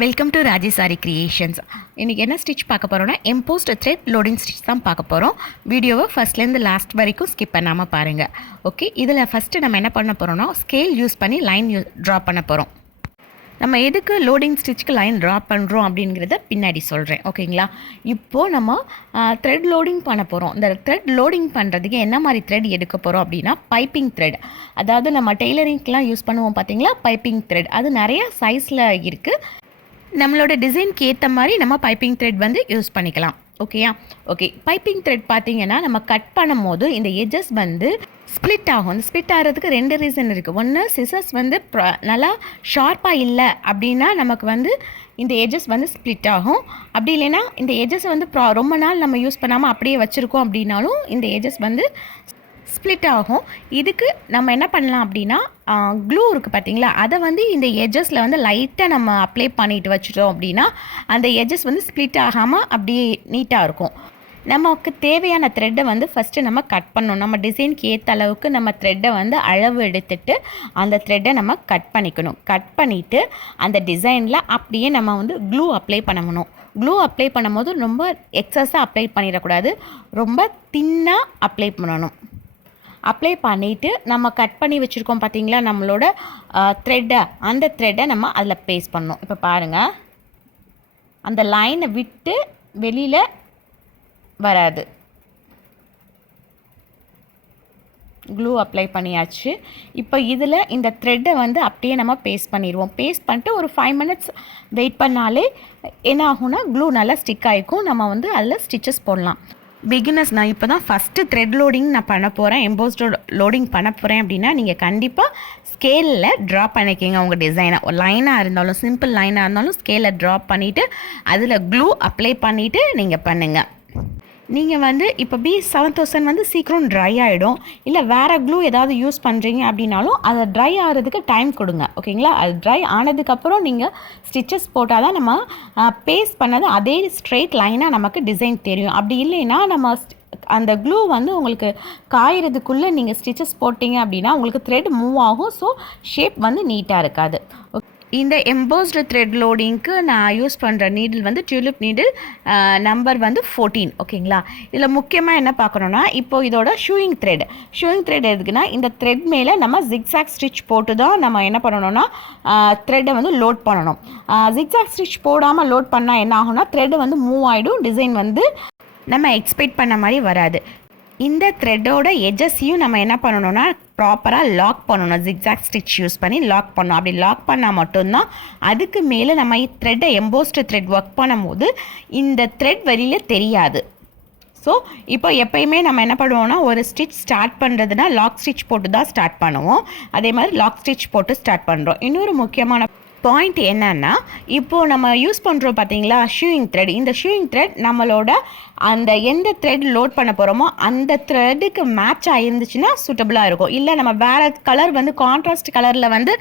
Welcome to ராஜேசாரி creations. இன்றைக்கி என்ன stitch பார்க்க போகிறோன்னா எம்போஸ்ட் த்ரெட் லோடிங் ஸ்டிச் தான் பார்க்க போகிறோம். வீடியோவை ஃபஸ்ட்லேருந்து லாஸ்ட் வரைக்கும் ஸ்கிப் பண்ணாமல் பாருங்கள். ஓகே, இதில் ஃபஸ்ட்டு நம்ம என்ன பண்ண போகிறோன்னா ஸ்கேல் யூஸ் பண்ணி லைன் ட்ரா பண்ண போகிறோம். நம்ம எதுக்கு லோடிங் ஸ்டிச்சுக்கு லைன் ட்ரா பண்ணுறோம் அப்படிங்கிறத பின்னாடி சொல்கிறேன். ஓகேங்களா, இப்போது நம்ம த்ரெட் லோடிங் பண்ண போகிறோம். இந்த த்ரெட் லோடிங் பண்ணுறதுக்கு என்ன மாதிரி த்ரெட் எடுக்க போகிறோம் அப்படின்னா பைப்பிங் த்ரெட். அதாவது நம்ம டெய்லரிங்க்கெலாம் யூஸ் பண்ணுவோம் பார்த்தீங்களா, பைப்பிங் த்ரெட். அது நிறைய சைஸில் இருக்குது. நம்மளோட டிசைனுக்கு ஏற்ற மாதிரி நம்ம பைப்பிங் த்ரெட் வந்து யூஸ் பண்ணிக்கலாம். ஓகேயா? ஓகே, பைப்பிங் த்ரெட் பார்த்தீங்கன்னா நம்ம கட் பண்ணும் போது இந்த எஜஸ் வந்து ஸ்ப்ளிட் ஆகும். அந்த ஸ்ப்ளிட் ஆகிறதுக்கு ரெண்டு ரீசன் இருக்குது. ஒன்று, சிசர்ஸ் வந்து நல்லா ஷார்ப்பாக இல்லை அப்படின்னா நமக்கு வந்து இந்த எஜஸ் வந்து ஸ்ப்ளிட் ஆகும். அப்படி இல்லைன்னா இந்த எஜஸ் வந்து ரொம்ப நாள் நம்ம யூஸ் பண்ணாமல் அப்படியே வச்சுருக்கோம் அப்படின்னாலும் இந்த எஜஸ் வந்து ஸ்ப்ளிட் ஆகும். இதுக்கு நம்ம என்ன பண்ணலாம் அப்படின்னா க்ளூ இருக்குது பார்த்தீங்களா, அதை வந்து இந்த எஜஸில் வந்து லைட்டாக நம்ம அப்ளை பண்ணிட்டு வச்சுட்டோம் அப்படின்னா அந்த எஜஸ் வந்து ஸ்ப்ளிட் ஆகாமல் அப்படியே நீட்டாக இருக்கும். நமக்கு தேவையான த்ரெட்டை வந்து ஃபஸ்ட்டு நம்ம கட் பண்ணணும். நம்ம டிசைனுக்கு ஏற்ற அளவுக்கு நம்ம த்ரெட்டை வந்து அளவு எடுத்துட்டு அந்த த்ரெட்டை நம்ம கட் பண்ணிக்கணும். கட் பண்ணிவிட்டு அந்த டிசைனில் அப்படியே நம்ம வந்து க்ளூ அப்ளை பண்ணணும். க்ளூ அப்ளை பண்ணும்போது ரொம்ப எக்ஸஸாக அப்ளை பண்ணிடக்கூடாது, ரொம்ப தின்னாக அப்ளை பண்ணணும். அப்ளை பண்ணிவிட்டு நம்ம கட் பண்ணி வச்சுருக்கோம் பார்த்தீங்களா நம்மளோட த்ரெட்டை, அந்த த்ரெட்டை நம்ம அதில் பேஸ்ட் பண்ணணும். இப்போ பாருங்கள், அந்த லைனை விட்டு வெளியில் வராது. க்ளூ அப்ளை பண்ணியாச்சு. இப்போ இதில் இந்த த்ரெட்டை வந்து அப்படியே நம்ம பேஸ்ட் பண்ணிடுவோம். பேஸ்ட் பண்ணிட்டு ஒரு 5 minutes வெயிட் பண்ணாலே என்ன ஆகும்னா க்ளூ நல்லா ஸ்டிக் ஆகிக்கும். நம்ம வந்து அதில் ஸ்டிச்சஸ் போடலாம். பிகினர்ஸ், நான் இப்போ தான் ஃபஸ்ட்டு த்ரெட் லோடிங் நான் பண்ண போகிறேன், எம்போஸ்டு லோடிங் பண்ண போகிறேன் அப்படின்னா நீங்கள் கண்டிப்பாக ஸ்கேலில் ட்ரா பண்ணிக்கிங்க. உங்கள் டிசைனை லைனாக இருந்தாலும் சிம்பிள் லைனாக இருந்தாலும் ஸ்கேலில் ட்ரா பண்ணிவிட்டு அதில் க்ளூ அப்ளை பண்ணிவிட்டு நீங்கள் பண்ணுங்கள். நீங்கள் வந்து இப்போ B7000 வந்து சீக்கிரம் ட்ரை ஆகிடும். இல்லை வேறு க்ளூ ஏதாவது யூஸ் பண்ணுறீங்க அப்படின்னாலும் அதை ட்ரை ஆகிறதுக்கு டைம் கொடுங்க. ஓகேங்களா, அது ட்ரை ஆனதுக்கப்புறம் நீங்கள் ஸ்டிச்சஸ் போட்டால் தான் நம்ம பேஸ்ட் பண்ணது அதே ஸ்ட்ரெயிட் லைனாக நமக்கு டிசைன் தெரியும். அப்படி இல்லைன்னா நம்ம அந்த க்ளூ வந்து உங்களுக்கு காயறதுக்குள்ளே நீங்கள் ஸ்டிச்சஸ் போட்டிங்க அப்படின்னா உங்களுக்கு த்ரெட் மூவ் ஆகும். ஸோ ஷேப் வந்து நீட்டாக இருக்காது. இந்த எம்போஸ்டு த்ரெட் லோடிங்க்கு நான் யூஸ் பண்ணுற நீடில் வந்து டியூலிப் நீடில் நம்பர் வந்து 14. ஓகேங்களா, இதில் முக்கியமாக என்ன பார்க்கணுன்னா இப்போ இதோட ஷூயிங் த்ரெட் எதுக்குன்னா இந்த த்ரெட் மேலே நம்ம ஜிக்ஸாக் ஸ்டிச் போட்டு தான் நம்ம என்ன பண்ணணும்னா த்ரெட்டை வந்து லோட் பண்ணணும். ஜிக்ஸாக் ஸ்டிச் போடாமல் லோட் பண்ணால் என்ன ஆகும்னா த்ரெட் வந்து மூவ் ஆகிடும், டிசைன் வந்து நம்ம எக்ஸ்பெக்ட் பண்ண மாதிரி வராது. இந்த த்ரெட்டோட எஜஸையும் நம்ம என்ன பண்ணணும்னா ப்ராப்பராக லாக் பண்ணணும். ஜிக்ஸாக் ஸ்டிச் யூஸ் பண்ணி லாக் பண்ணணும். அப்படி லாக் பண்ணால் மட்டும்தான் அதுக்கு மேலே நம்ம த்ரெட்டை எம்போஸ்டு த்ரெட் ஒர்க் பண்ணும்போது இந்த த்ரெட் வெளியில் தெரியாது. ஸோ இப்போ எப்போயுமே நம்ம என்ன பண்ணுவோம்னா ஒரு ஸ்டிச் ஸ்டார்ட் பண்ணுறதுனா லாக் ஸ்டிச் போட்டு தான் ஸ்டார்ட் பண்ணுவோம். அதே மாதிரி லாக் ஸ்டிச் போட்டு ஸ்டார்ட் பண்ணுறோம். இன்னொரு முக்கியமான பாயிண்ட் என்னன்னா இப்போது நம்ம யூஸ் பண்ணுறோம் பார்த்தீங்களா ஷூயிங் த்ரெட். இந்த ஷூயிங் த்ரெட் நம்மளோட அந்த எந்த த்ரெட் லோட் பண்ண போகிறோமோ அந்த த்ரெட்டுக்கு மேட்ச் ஆகிருந்துச்சுன்னா சூட்டபுளாக இருக்கும். இல்லை நம்ம வேறு கலர் வந்து கான்ட்ராஸ்ட் கலரில் வந்து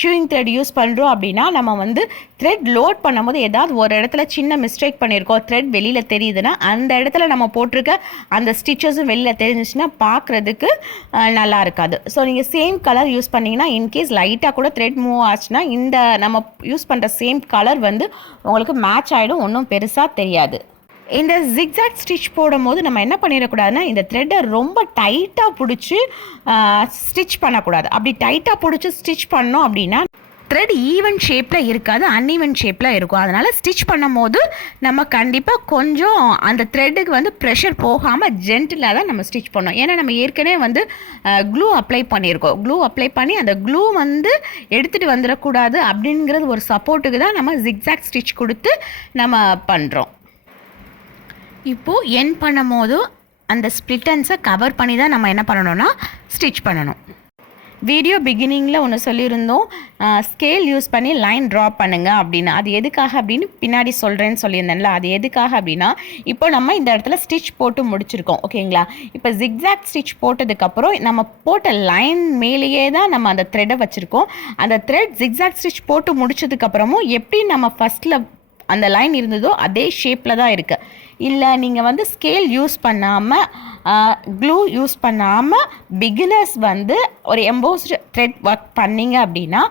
ஷூயிங் த்ரெட் யூஸ் பண்ணுறோம் அப்படின்னா நம்ம வந்து த்ரெட் லோட் பண்ணும்போது ஏதாவது ஒரு இடத்துல சின்ன மிஸ்டேக் பண்ணியிருக்கோம், த்ரெட் வெளியில் தெரியுதுன்னா அந்த இடத்துல நம்ம போட்டிருக்க அந்த ஸ்டிச்சஸும் வெளியில் தெரிஞ்சிச்சுன்னா பார்க்குறதுக்கு நல்லா இருக்காது. ஸோ நீங்கள் சேம் கலர் யூஸ் பண்ணிங்கன்னா இன்கேஸ் லைட்டாக கூட த்ரெட் மூவ் ஆச்சுன்னா இந்த நம்ம யூஸ் பண்ணுற சேம் கலர் வந்து உங்களுக்கு மேட்ச் ஆகிடும், ஒன்றும் பெருசாக தெரியாது. இந்த ஜிக்ஸாக் ஸ்டிச் போடும் போது நம்ம என்ன பண்ணிடக்கூடாதுன்னா இந்த த்ரெட்டை ரொம்ப டைட்டாக பிடிச்சி ஸ்டிச் பண்ணக்கூடாது. அப்படி டைட்டாக பிடிச்சி ஸ்டிச் பண்ணோம் அப்படின்னா த்ரெட் ஈவன் ஷேப்பில் இருக்காது, அன்ஈவன் ஷேப்பில் இருக்கும். அதனால் ஸ்டிச் பண்ணும் போது நம்ம கண்டிப்பாக கொஞ்சம் அந்த த்ரெட்டுக்கு வந்து ப்ரெஷர் போகாமல் ஜென்டிலாக தான் நம்ம ஸ்டிச் பண்ணோம். ஏன்னா நம்ம ஏற்கனவே வந்து க்ளூ அப்ளை பண்ணியிருக்கோம். க்ளூ அப்ளை பண்ணி அந்த க்ளூ வந்து எடுத்துகிட்டு வந்துடக்கூடாது அப்படிங்கிறது ஒரு சப்போர்ட்டுக்கு தான் நம்ம ஜிக்ஸாக் ஸ்டிச் கொடுத்து நம்ம பண்ணுறோம். இப்போது என் பண்ணும் போது அந்த ஸ்ப்ளிட்டன்ஸை கவர் பண்ணி தான் நம்ம என்ன பண்ணணும்னா ஸ்டிச் பண்ணணும். வீடியோ பிகினிங்கில் ஒன்று சொல்லியிருந்தோம், ஸ்கேல் யூஸ் பண்ணி லைன் ட்ரா பண்ணுங்க அப்படின்னு. அது எதுக்காக அப்படின்னு பின்னாடி சொல்கிறேன்னு சொல்லியிருந்தேன்ல, அது எதுக்காக அப்படின்னா இப்போ நம்ம இந்த இடத்துல ஸ்டிச் போட்டு முடிச்சிருக்கோம். ஓகேங்களா, இப்போ ஜிக்ஸாக் ஸ்டிச் போட்டதுக்கப்புறம் நம்ம போட்ட லைன் மேலேயே தான் நம்ம அந்த த்ரெட்டை வச்சுருக்கோம். அந்த த்ரெட் ஜிக்ஸாக் ஸ்டிச் போட்டு முடிச்சதுக்கப்புறமும் எப்படி நம்ம அந்த லைன் இருந்ததோ அதே ஷேப்பில் தான் இருக்குது. இல்லை நீங்கள் வந்து ஸ்கேல் யூஸ் பண்ணாமல் க்ளூ யூஸ் பண்ணாமல் பிகினர்ஸ் வந்து ஒரு எம்போஸ்டு த்ரெட் ஒர்க் பண்ணிங்க அப்படின்னா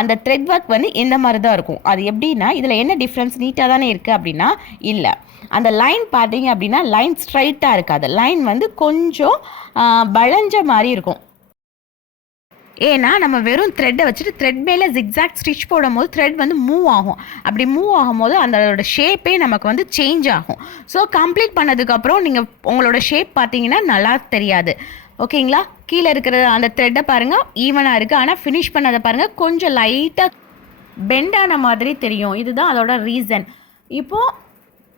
அந்த த்ரெட் ஒர்க் வந்து இந்த மாதிரி தான் இருக்கும். அது எப்படின்னா இதில் என்ன டிஃப்ரென்ஸ், நீட்டாக தானே இருக்குது அப்படின்னா இல்லை. அந்த லைன் பார்த்தீங்க அப்படின்னா லைன் ஸ்ட்ரைட்டாக இருக்காது, லைன் வந்து கொஞ்சம் வளைஞ்ச மாதிரி இருக்கும். ஏன்னா நம்ம வெறும் த்ரெட்டை வச்சுட்டு த்ரெட் மேலே ஜிக்ஸாக் ஸ்டிச் போடும் போது த்ரெட் வந்து மூவ் ஆகும். அப்படி மூவ் ஆகும்போது அதோட ஷேப்பே நமக்கு வந்து சேஞ்ச் ஆகும். ஸோ கம்ப்ளீட் பண்ணதுக்கப்புறம் நீங்கள் உங்களோட ஷேப் பார்த்தீங்கன்னா நல்லா தெரியாது. ஓகேங்களா? கீழே இருக்கிற அந்த த்ரெட்டை பாருங்கள் ஈவனாக இருக்குது, ஆனால் ஃபினிஷ் பண்ணதை பாருங்கள் கொஞ்சம் லைட்டாக பெண்டான மாதிரி தெரியும். இதுதான் அதோட ரீசன். இப்போது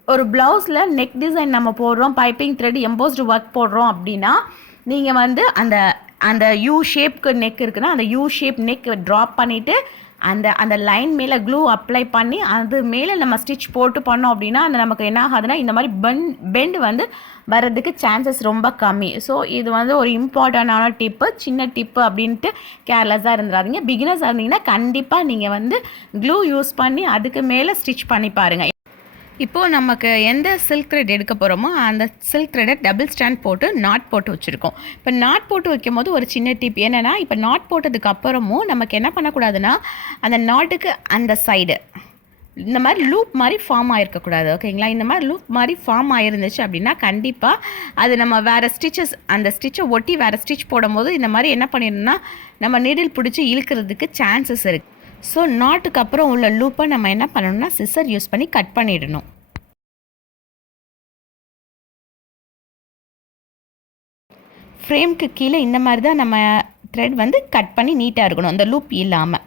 ஒரு ப்ளவுஸில் நெக் டிசைன் நம்ம போடுறோம், பைப்பிங் த்ரெட் எம்போஸ்டு ஒர்க் போடுறோம் அப்படின்னா நீங்கள் வந்து அந்த யூ ஷேப்க்கு நெக் இருக்குன்னா அந்த யூ ஷேப் நெக் ட்ராப் பண்ணிவிட்டு அந்த லைன் மேலே க்ளூ அப்ளை பண்ணி அது மேலே நம்ம ஸ்டிச் போட்டு பண்ணோம் அப்படின்னா அந்த நமக்கு என்ன ஆகுதுன்னா இந்த மாதிரி பெண்ட் வந்து வர்றதுக்கு சான்சஸ் ரொம்ப கம்மி. ஸோ இது வந்து ஒரு இம்பார்ட்டண்டான டிப்பு, சின்ன டிப்பு அப்படின்ட்டு கேர்லெஸ்ஸாக இருந்துடாதீங்க. பிகினர்ஸாக இருந்தீங்கன்னா கண்டிப்பாக நீங்கள் வந்து க்ளூ யூஸ் பண்ணி அதுக்கு மேலே ஸ்டிச் பண்ணி பாருங்கள். இப்போது நமக்கு எந்த சில்க் த்ரெட் எடுக்க போகிறோமோ அந்த சில்க் த்ரெட்டை டபுள் ஸ்டாண்ட் போட்டு நாட் போட்டு வச்சுருக்கோம். இப்போ நாட் போட்டு வைக்கும் போது ஒரு சின்ன டிப் என்னென்னா, இப்போ நாட் போட்டதுக்கு அப்புறமும் நமக்கு என்ன பண்ணக்கூடாதுன்னா அந்த நாட்டுக்கு அந்த சைடு இந்த மாதிரி லூப் மாதிரி ஃபார்ம் ஆகிருக்கக்கூடாது. ஓகேங்களா? இந்த மாதிரி லூப் மாதிரி ஃபார்ம் ஆகிருந்துச்சு அப்படின்னா கண்டிப்பாக அது நம்ம வேறு ஸ்டிச்சஸ் அந்த ஸ்டிச்சை ஒட்டி வேறு ஸ்டிச் போடும்போது இந்த மாதிரி என்ன பண்ணிடணும்னா நம்ம நீடில் பிடிச்சி இழுக்கிறதுக்கு சான்சஸ் இருக்குது. ஸோ நாட்டுக்கு அப்புறம் உள்ள லூப்பை நம்ம என்ன பண்ணணும்னா சிசர் யூஸ் பண்ணி கட் பண்ணிடணும். ஃப்ரேம்க்கு கீழே இந்த மாதிரி தான் நம்ம த்ரெட் வந்து கட் பண்ணி நீட்டாக இருக்கணும், அந்த லூப் இல்லாமல்.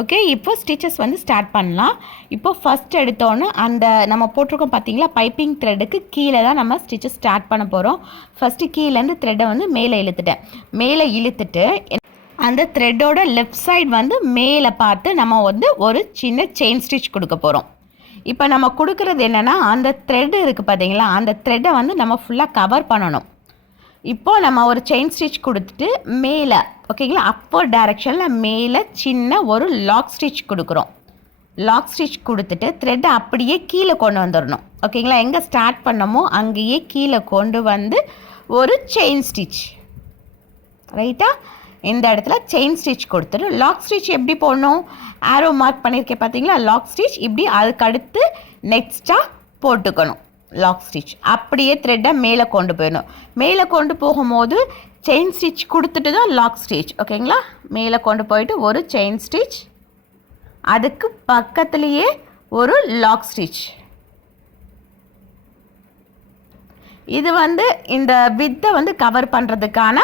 ஓகே, இப்போ ஸ்டிச்சஸ் வந்து ஸ்டார்ட் பண்ணலாம். இப்போ ஃபஸ்ட் எடுத்தோன்னே அந்த நம்ம போட்டிருக்கோம் பார்த்தீங்களா பைப்பிங் த்ரெட்டுக்கு கீழே தான் நம்ம ஸ்டிச்சஸ் ஸ்டார்ட் பண்ண போகிறோம். ஃபஸ்ட்டு கீழேருந்து த்ரெட்டை வந்து மேலே இழுத்துட்டு அந்த த்ரெட்டோட லெஃப்ட் சைடு வந்து மேலே பார்த்து நம்ம வந்து ஒரு சின்ன செயின் ஸ்டிச் கொடுக்க போகிறோம். இப்போ நம்ம கொடுக்குறது என்னென்னா அந்த த்ரெட் இருக்குது பார்த்தீங்களா, அந்த த்ரெட்டை வந்து நம்ம ஃபுல்லாக கவர் பண்ணணும். இப்போது நம்ம ஒரு செயின் ஸ்டிச் கொடுத்துட்டு மேலே ஓகேங்களா அப்போர்ட் டைரெக்ஷனில் மேலே சின்ன ஒரு லாக் ஸ்டிச் கொடுக்குறோம். லாக் ஸ்டிச் கொடுத்துட்டு த்ரெட்டை அப்படியே கீழே கொண்டு வந்துடணும். ஓகேங்களா? எங்கே ஸ்டார்ட் பண்ணமோ அங்கேயே கீழே கொண்டு வந்து ஒரு செயின் ஸ்டிச். ரைட்டா? இந்த இடத்துல செயின் ஸ்டிச் கொடுத்துட்டு லாக் ஸ்டிச் எப்படி போடணும், ஆரோ மார்க் பண்ணியிருக்கேன் பார்த்தீங்களா, லாக் ஸ்டிச் இப்படி அதுக்கு அடுத்து நெக்ஸ்ட்டாக போட்டுக்கணும். லாக் ஸ்டிச் அப்படியே த்ரெட்டை மேலே கொண்டு போயிடணும். மேலே கொண்டு போகும்போது செயின் ஸ்டிச் கொடுத்துட்டு தான் லாக் ஸ்டிச். ஓகேங்களா? மேலே கொண்டு போயிட்டு ஒரு செயின் ஸ்டிச், அதுக்கு பக்கத்துலேயே ஒரு லாக் ஸ்டிச். இது வந்து இந்த வித்தை வந்து கவர் பண்ணுறதுக்கான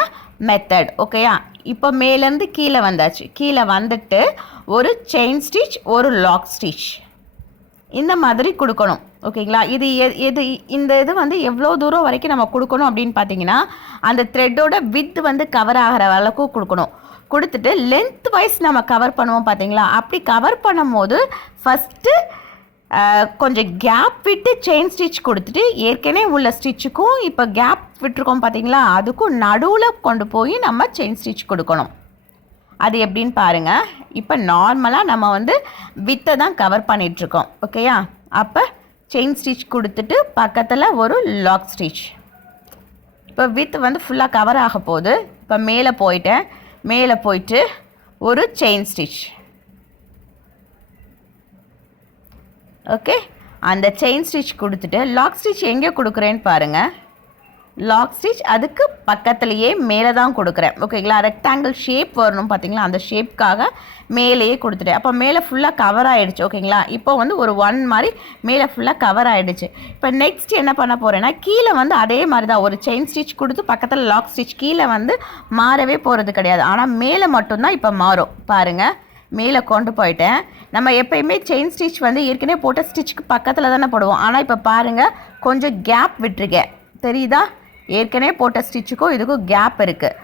மெத்தட். ஓகேயா? இப்போ மேலேருந்து கீழே வந்தாச்சு, கீழே வந்துட்டு ஒரு செயின் ஸ்டிச் ஒரு லாக் ஸ்டிச் இந்த மாதிரி கொடுக்கணும். ஓகேங்களா? இந்த இது வந்து எவ்வளோ தூரம் வரைக்கும் நம்ம கொடுக்கணும் அப்படின்னு பார்த்தீங்கன்னா அந்த த்ரெட்டோட வித் வந்து கவர் ஆகிற அளவுக்கு கொடுக்கணும். கொடுத்துட்டு லென்த் வைஸ் நம்ம கவர் பண்ணுவோம் பார்த்தீங்களா, அப்படி கவர் பண்ணும் போது ஃபஸ்ட்டு கொஞ்சம் கேப் விட்டு செயின் ஸ்டிச் கொடுத்துட்டு ஏற்கனவே உள்ள ஸ்டிச்சுக்கும் இப்போ கேப் விட்டுருக்கோம் பார்த்தீங்களா அதுக்கும் நடுவில் கொண்டு போய் நம்ம செயின் ஸ்டிச் கொடுக்கணும். அது எப்படின்னு பாருங்கள். இப்போ நார்மலாக நம்ம வந்து வித்தை தான் கவர் பண்ணிகிட்ருக்கோம். ஓகேயா? அப்போ செயின் ஸ்டிச் கொடுத்துட்டு பக்கத்தில் ஒரு லாக் ஸ்டிச். இப்போ வித் வந்து ஃபுல்லாக கவர் ஆக போகுது. இப்போ மேலே போயிட்டு ஒரு செயின் ஸ்டிச். ஓகே, அந்த செயின் ஸ்டிச் கொடுத்துட்டு லாக் ஸ்டிச் எங்கே கொடுக்குறேன்னு பாருங்கள். லாக் ஸ்டிச் அதுக்கு பக்கத்துலேயே மேலே தான் கொடுக்குறேன். ஓகேங்களா? ரெக்டாங்கிள் ஷேப் வரணும் பார்த்தீங்களா, அந்த ஷேப்காக மேலேயே கொடுத்துட்டேன். அப்போ மேலே ஃபுல்லாக கவர் ஆகிடுச்சு. ஓகேங்களா? இப்போ வந்து ஒரு ஒன் மாதிரி மேலே ஃபுல்லாக கவர் ஆகிடுச்சு. இப்போ நெக்ஸ்ட் என்ன பண்ண போகிறேன்னா கீழே வந்து அதே மாதிரி தான் ஒரு செயின் ஸ்டிச் கொடுத்து பக்கத்தில் லாக் ஸ்டிச். கீழே வந்து மாறவே போகிறது கிடையாது, ஆனால் மேலே மட்டும்தான் இப்போ மாறும். பாருங்கள், மேலே கொண்டு போயிட்டேன். நம்ம எப்பயுமே செயின் ஸ்டிச் வந்து ஏற்கனவே போட்ட ஸ்டிச்சுக்கு பக்கத்தில் தானே போடுவோம், ஆனால் இப்போ பாருங்கள் கொஞ்சம் கேப் விட்டுருக்கேன், தெரியுதா? ஏற்கனவே போட்ட ஸ்டிச்சுக்கும் இதுக்கும் கேப் இருக்குது.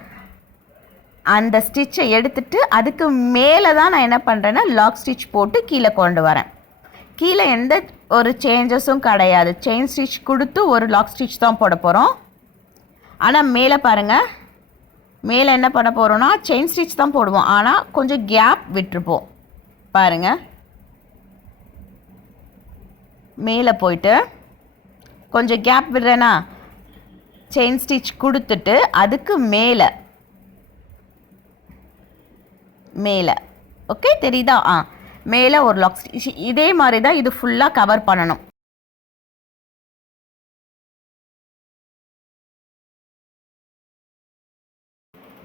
அந்த ஸ்டிச்சை எடுத்துட்டு அதுக்கு மேலே தான் நான் என்ன பண்ணுறேன்னா லாக் ஸ்டிச் போட்டு கீழே கொண்டு வரேன். கீழே எந்த ஒரு சேஞ்சஸும் கிடையாது, செயின் ஸ்டிச் கொடுத்து ஒரு லாக் ஸ்டிச் தான் போட போகிறோம். ஆனால் மேலே பாருங்கள், மேலே என்ன பண்ண போகிறோன்னா செயின் ஸ்டிச் தான் போடுவோம், ஆனால் கொஞ்சம் கேப் விட்டுருப்போம். பாருங்கள், மேலே போயிட்டு கொஞ்சம் கேப் விடுறேன்னா செயின் ஸ்டிச் கொடுத்துட்டு அதுக்கு மேலே ஓகே தெரியுதா? மேலே ஒரு லாக் ஸ்டிச். இதே மாதிரி தான் இது ஃபுல்லாக கவர் பண்ணணும்.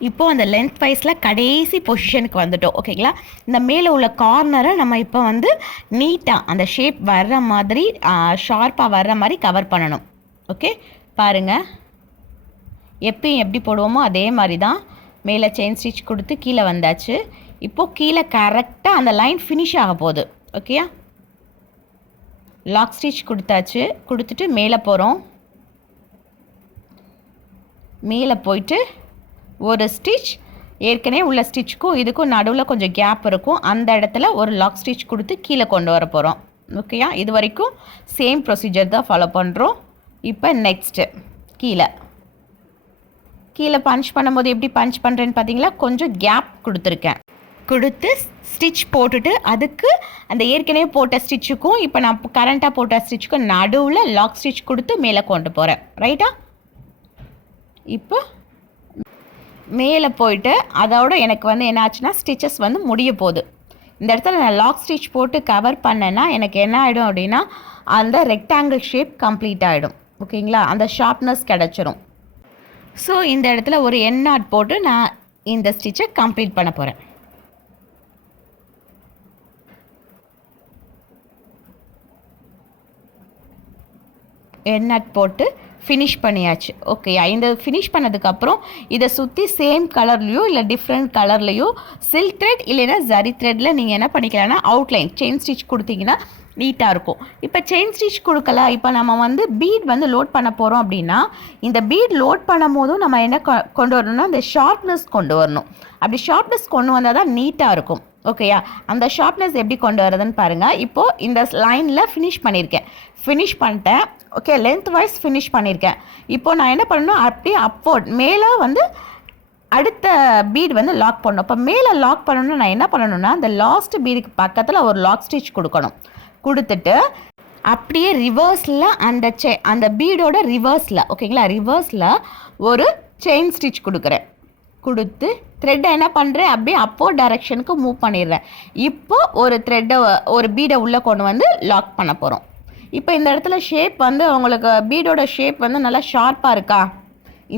இப்போது அந்த லென்த் வைஸில் கடைசி பொசிஷனுக்கு வந்துட்டோம். ஓகேங்களா? இந்த மேலே உள்ள கார்னரை நம்ம இப்போ வந்து நீட்டாக அந்த ஷேப் வர்ற மாதிரி ஷார்ப்பாக வர்ற மாதிரி கவர் பண்ணணும். ஓகே பாருங்கள், எப்பயும் எப்படி போடுவோமோ அதே மாதிரி தான் மேலே செயின் ஸ்டிச் கொடுத்து கீழே வந்தாச்சு. இப்போது கீழே கரெக்டாக அந்த லைன் ஃபினிஷ் ஆக போகுது. ஓகேயா? லாக் ஸ்டிச் கொடுத்தாச்சு. கொடுத்துட்டு மேலே போகிறோம். மேலே போயிட்டு ஒரு ஸ்டிச் ஏற்கனவே உள்ள ஸ்டிச்சுக்கும் இதுக்கும் நடுவில் கொஞ்சம் கேப் இருக்கும். அந்த இடத்துல ஒரு லாக் ஸ்டிச் கொடுத்து கீழே கொண்டு வர போகிறோம். ஓகேயா? இது வரைக்கும் சேம் ப்ரொசீஜர் தான் ஃபாலோ பண்ணுறோம். இப்போ நெக்ஸ்ட்டு கீழே பஞ்ச் பண்ணும்போது எப்படி பஞ்ச் பண்ணுறேன்னு பார்த்தீங்களா? கொஞ்சம் கேப் கொடுத்து ஸ்டிச் போட்டுட்டு அதுக்கு அந்த ஏற்கனவே போட்ட ஸ்டிச்சுக்கும் இப்போ நான் கரண்ட்டாக போட்ட ஸ்டிச்சுக்கும் நடுவில் லாக் ஸ்டிச் கொடுத்து மேலே கொண்டு போகிறேன். ரைட்டா? இப்போ மேலே போயிட்டு அதோட எனக்கு வந்து என்ன ஆச்சுன்னா ஸ்டிச்சஸ் வந்து முடிய போகுது. இந்த இடத்துல நான் லாக் ஸ்டிச் போட்டு கவர் பண்ணேன்னா எனக்கு என்ன ஆகிடும் அப்படின்னா அந்த ரெக்டாங்கிள் ஷேப் கம்ப்ளீட் ஆகிடும். ஓகேங்களா? அந்த ஷார்ப்னஸ் கிடச்சிரும். ஸோ இந்த இடத்துல ஒரு என் நாட் போட்டு நான் இந்த ஸ்டிச்சை கம்ப்ளீட் பண்ண போகிறேன். என் நாட் போட்டு ஃபினிஷ் பண்ணியாச்சு. ஓகே, இந்த ஃபினிஷ் பண்ணதுக்கப்புறம் இதை சுற்றி சேம் கலர்லேயோ இல்லை டிஃப்ரெண்ட் கலர்லேயோ சில்க் த்ரெட் இல்லைன்னா ஜரி த்ரெட்டில் நீங்கள் என்ன பண்ணிக்கலாம்னா அவுட்லைன் செயின் ஸ்டிச் கொடுத்தீங்கன்னா நீட்டாக இருக்கும். இப்போ செயின் ஸ்டிச் கொடுக்கலாம். இப்போ நம்ம வந்து பீட் வந்து லோட் பண்ண போகிறோம் அப்படின்னா இந்த பீட் லோட் பண்ணும் போதும் நம்ம என்ன கொண்டு வரணும்னா இந்த ஷார்ப்னஸ் கொண்டு வரணும். அப்படி ஷார்ப்னஸ் கொண்டு வந்தால் தான் நீட்டாக இருக்கும். ஓகேயா? அந்த ஷார்ப்னஸ் எப்படி கொண்டு வரதுன்னு பாருங்கள். இப்போது இந்த லைனில் ஃபினிஷ் பண்ணிட்டேன். ஓகே, லென்த் வைஸ் ஃபினிஷ் பண்ணியிருக்கேன். இப்போது நான் என்ன பண்ணணும், அப்படியே அப்வர்ட் மேலே வந்து அடுத்த பீட் வந்து லாக் பண்ணணும். இப்போ மேலே லாக் பண்ணணும்னா நான் என்ன பண்ணணும்னா அந்த லாஸ்ட் பீடுக்கு பக்கத்தில் ஒரு லாக் ஸ்டிச் கொடுத்துட்டு அப்படியே ரிவர்ஸில் அந்த பீடோட ரிவர்ஸில், ஓகேங்களா, ரிவர்ஸில் ஒரு செயின் ஸ்டிச் கொடுத்து த்ரெட்டை என்ன பண்ணுறேன் அப்படியே அப்போர்ட் டைரெக்ஷனுக்கு மூவ் பண்ணிடுறேன். இப்போ ஒரு பீடை உள்ளே கொண்டு வந்து லாக் பண்ண போகிறோம். இப்போ இந்த இடத்துல ஷேப் வந்து உங்களுக்கு பீடோட ஷேப் வந்து நல்லா ஷார்ப்பாக இருக்கா?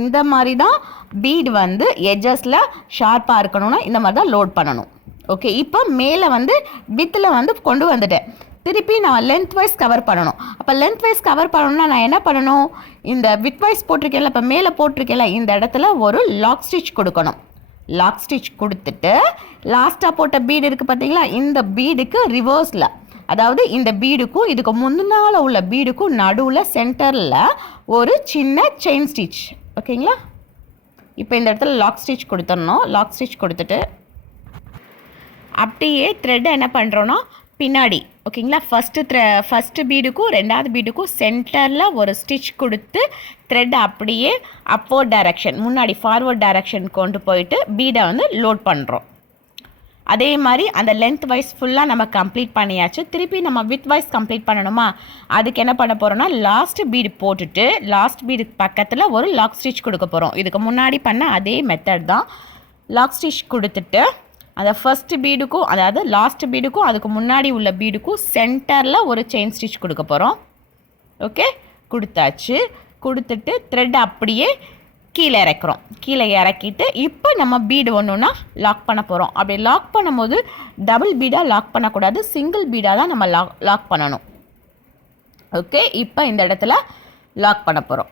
இந்த மாதிரி தான் பீடு வந்து எட்ஜஸில் ஷார்ப்பாக இருக்கணும்னா இந்த மாதிரி தான் லோட் பண்ணணும். ஓகே, இப்போ மேலே வந்து வித்தில் வந்து கொண்டு வந்துட்டேன். திருப்பி நான் லென்த் வைஸ் கவர் பண்ணணும். அப்போ லென்த் வைஸ் கவர் பண்ணணும்னா நான் என்ன பண்ணணும், இந்த வித் வைஸ் போட்டிருக்கேன்ல, இப்போ மேலே போட்டிருக்கேன்ல, இந்த இடத்துல ஒரு லாக் ஸ்டிச் கொடுக்கணும். லாக் ஸ்டிச் கொடுத்துட்டு லாஸ்ட்டாக போட்ட பீடு இருக்குது பார்த்தீங்களா, இந்த பீடுக்கு ரிவர்ஸில், அதாவது இந்த பீடுக்கும் இதுக்கு முன்னால் உள்ள பீடுக்கும் நடுவில் சென்டரில் ஒரு சின்ன செயின் ஸ்டிச். ஓகேங்களா? இப்போ இந்த இடத்துல லாக் ஸ்டிச் கொடுத்துடணும். லாக் ஸ்டிச் கொடுத்துட்டு அப்படியே த்ரெட்டை என்ன பண்ணுறோன்னா பின்னாடி, ஓகேங்களா, ஃபஸ்ட்டு பீடுக்கும் ரெண்டாவது பீடுக்கும் சென்டரில் ஒரு ஸ்டிச் கொடுத்து த்ரெட் அப்படியே அப்வர்ட் டைரக்ஷன், முன்னாடி ஃபார்வர்ட் டைரக்ஷன் கொண்டு போயிட்டு பீடை வந்து லோட் பண்ணுறோம். அதே மாதிரி அந்த லென்த் வைஸ் ஃபுல்லாக நம்ம கம்ப்ளீட் பண்ணியாச்சு. திருப்பி நம்ம வித் வைஸ் கம்ப்ளீட் பண்ணணுமா, அதுக்கு என்ன பண்ண போகிறோம்னா லாஸ்ட் பீடு போட்டுட்டு லாஸ்ட் பீடுக்கு பக்கத்தில் ஒரு லாக் ஸ்டிச் கொடுக்க போகிறோம். இதுக்கு முன்னாடி பண்ண அதே மெத்தட் தான். லாக் ஸ்டிச் கொடுத்துட்டு அந்த ஃபஸ்ட்டு பீடுக்கும், அதாவது லாஸ்ட் பீடுக்கும் அதுக்கு முன்னாடி உள்ள பீடுக்கும் சென்டரில் ஒரு செயின் ஸ்டிச் கொடுக்க போகிறோம். ஓகே, கொடுத்தாச்சு. கொடுத்துட்டு த்ரெட் அப்படியே கீழே இறக்கிட்டு இப்போ நம்ம பீடு ஒன்றுனா லாக் பண்ண போகிறோம். அப்படி லாக் பண்ணும்போது டபுள் பீடாக லாக் பண்ணக்கூடாது, சிங்கிள் பீடாக தான் நம்ம லாக் பண்ணணும். ஓகே, இப்போ இந்த இடத்துல லாக் பண்ண போகிறோம்.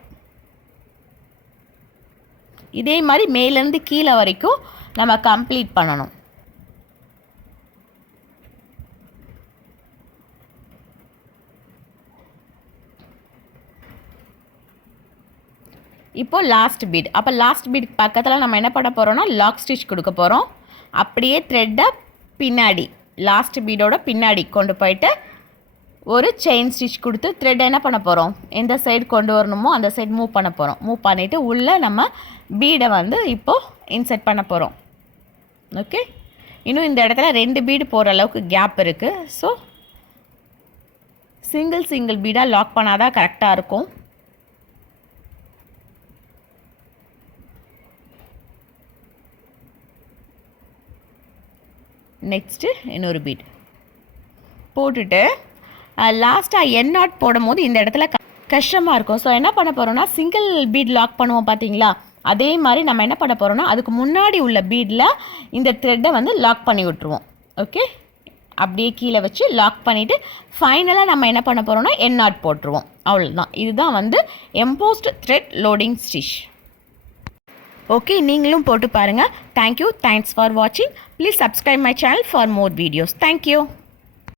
இதே மாதிரி மேலேருந்து கீழே வரைக்கும் நம்ம கம்ப்ளீட் பண்ணணும். இப்போ லாஸ்ட் பீட், அப்போ லாஸ்ட் பீடுக்கு பக்கத்தில் நம்ம என்ன பண்ண போகிறோம்னா லாக் ஸ்டிச் கொடுக்க போகிறோம். அப்படியே த்ரெட்டை பின்னாடி லாஸ்ட் பீடோட பின்னாடி கொண்டு போயிட்டு ஒரு செயின் ஸ்டிச் கொடுத்து த்ரெட் என்ன பண்ண போகிறோம், எந்த சைடு கொண்டு வரணுமோ அந்த சைடு மூவ் பண்ண போகிறோம். மூவ் பண்ணிவிட்டு உள்ளே நம்ம பீடை வந்து இப்போது இன்செர்ட் பண்ண போகிறோம். ஓகே, இன்னும் இந்த இடத்துல 2 பீடு போகிற அளவுக்கு கேப் இருக்குது. ஸோ சிங்கிள் பீடாக லாக் பண்ணாதான் கரெக்டாக இருக்கும். நெக்ஸ்ட்டு இன்னொரு பீட் போட்டுட்டு லாஸ்ட்டாக என் நாட் போடும்போது இந்த இடத்துல கஷ்டமாக இருக்கும். ஸோ என்ன பண்ண போகிறோம்னா சிங்கிள் பீட் லாக் பண்ணுவோம் பார்த்தீங்களா, அதே மாதிரி நம்ம என்ன பண்ண போகிறோம்னா அதுக்கு முன்னாடி உள்ள பீடில் இந்த த்ரெட்டை வந்து லாக் பண்ணி விட்டுருவோம். ஓகே, அப்படியே கீழே வச்சு லாக் பண்ணிவிட்டு ஃபைனலாக நம்ம என்ன பண்ண போகிறோம்னா என் நாட் போட்டுருவோம். அவ்வளோதான். இதுதான் வந்து embossed thread loading stitch. Okay, நீங்களும் போட்டு பாருங்கள். தேங்க்யூ. தேங்க்ஸ் ஃபார் வாட்சிங். Please subscribe my channel for more videos. Thank you.